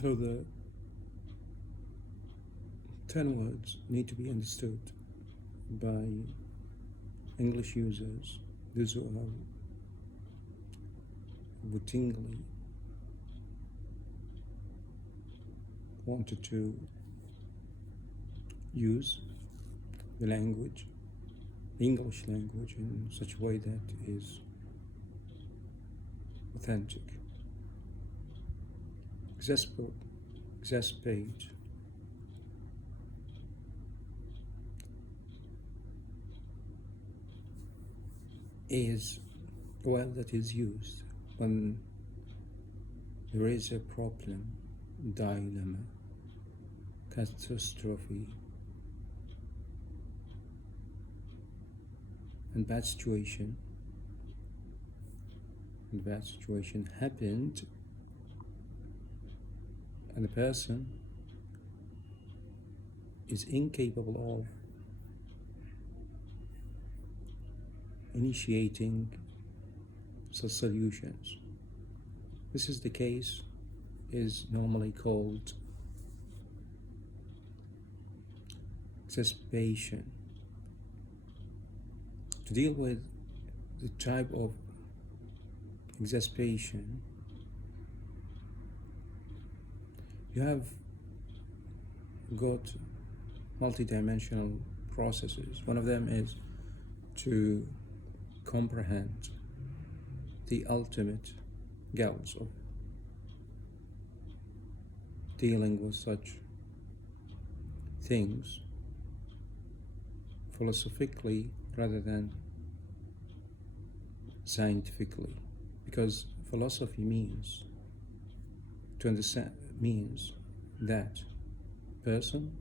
Hello there. 10 words need to be understood by English users, those who are routinely wanted to use the language, the English language, in such a way that is authentic. Exasperate is a word that is used when there is a problem, dilemma, catastrophe, and bad situation. And that situation happened, and the person is incapable of initiating solutions. This is the case, is normally called exacerbation. To deal with the type of exacerbation, you have got multidimensional processes. One of them is to comprehend the ultimate goals of dealing with such things philosophically rather than scientifically, because philosophy means to understand, means that person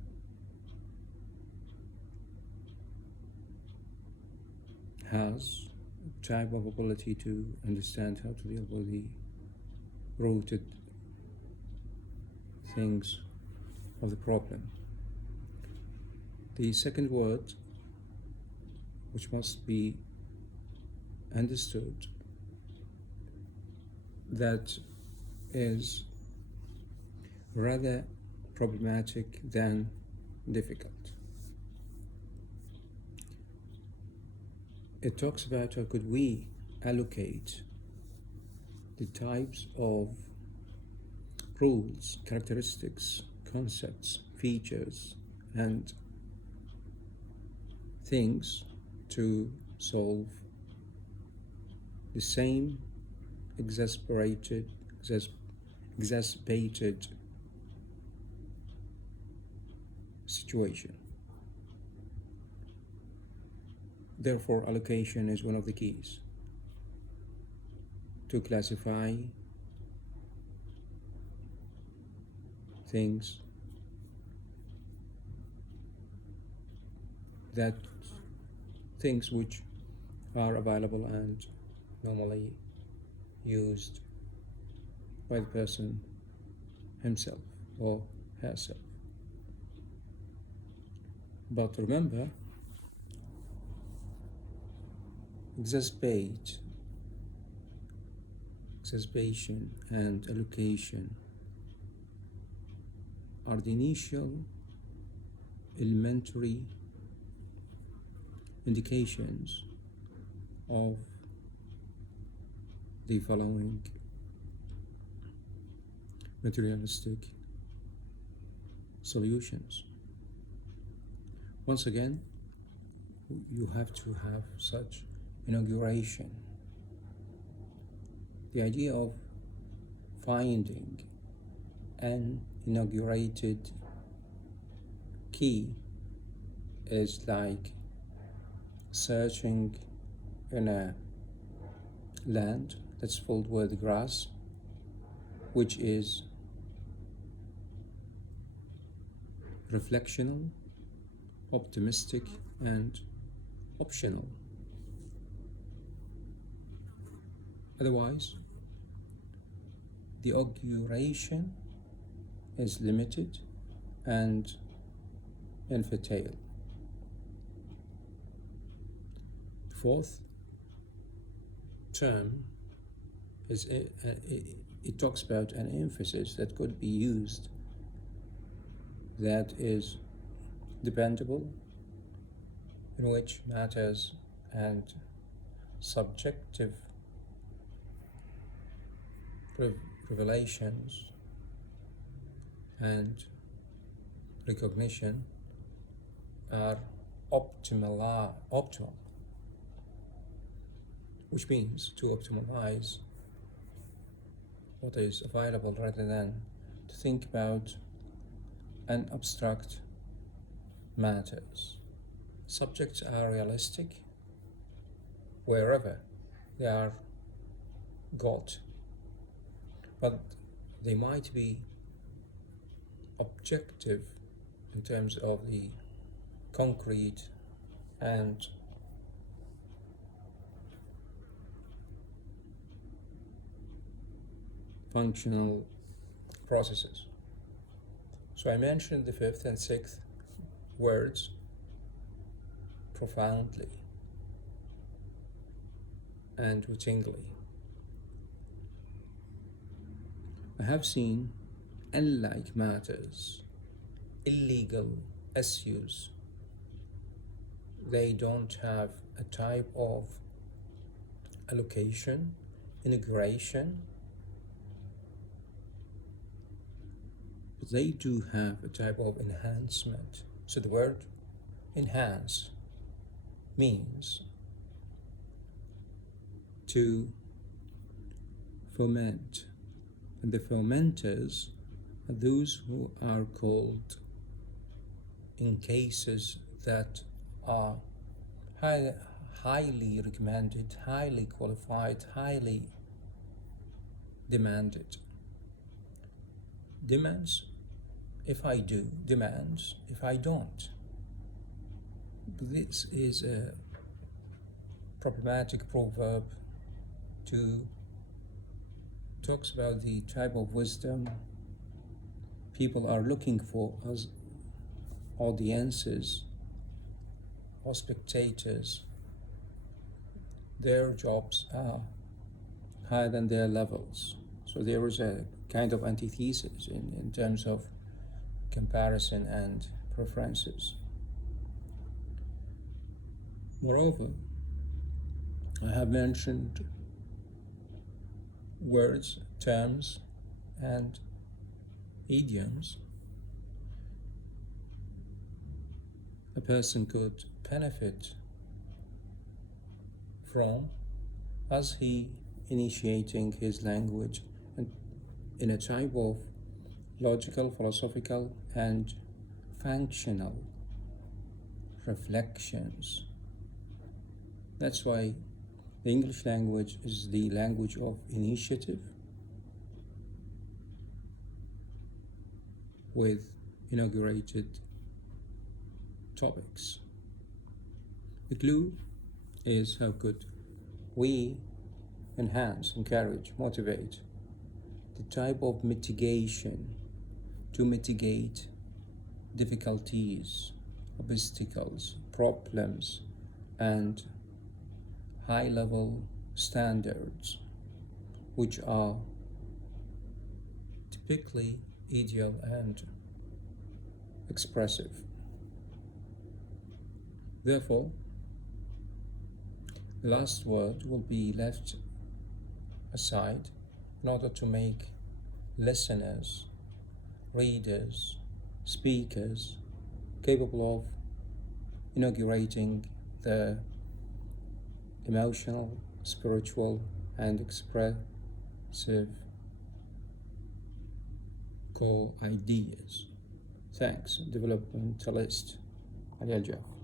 has a type of ability to understand how to deal with the rooted things of the problem. The second word, which must be understood, that is rather problematic than difficult. It talks about how could we allocate the types of rules, characteristics, concepts, features, and things to solve the same exacerbated situation. Therefore, allocation is one of the keys to classify things which are available and normally used by the person himself or herself. But remember, exacerbation and allocation are the initial elementary indications of the following materialistic solutions. Once again, you have to have such inauguration. The idea of finding an inaugurated key is like searching in a land that's filled with grass, which is reflectional, optimistic, and optional. Otherwise, the auguration is limited and infertile. The fourth term it talks about an emphasis that could be used that is dependable, in which matters and subjective revelations and recognition are optimal, which means to optimize what is available rather than to think about an abstract matters. Subjects are realistic wherever they are got, but they might be objective in terms of the concrete and functional processes. So I mentioned the fifth and sixth words profoundly and wittingly. I have seen unlike matters, illegal issues. They don't have a type of allocation, integration, but they do have a type of enhancement. So the word enhance means to foment, and the fomenters are those who are called, in cases that are highly recommended, highly qualified, highly demanded. Demands if I do, demands if I don't. This is a problematic proverb to talks about the type of wisdom people are looking for as audiences or spectators. Their jobs are higher than their levels. So there is a kind of antithesis in terms of comparison and preferences. Moreover, I have mentioned words, terms, and idioms a person could benefit from as he initiating his language and in a type of logical, philosophical, and functional reflections. That's why the English language is the language of initiative with inaugurated topics. The clue is how could we enhance, encourage, motivate the type of mitigation to mitigate difficulties, obstacles, problems, and high-level standards, which are typically ideal and expressive. Therefore, the last word will be left aside in order to make listeners, readers, speakers capable of inaugurating the emotional, spiritual, and expressive core ideas. Thanks, developmentalist Ali Al-Jaf.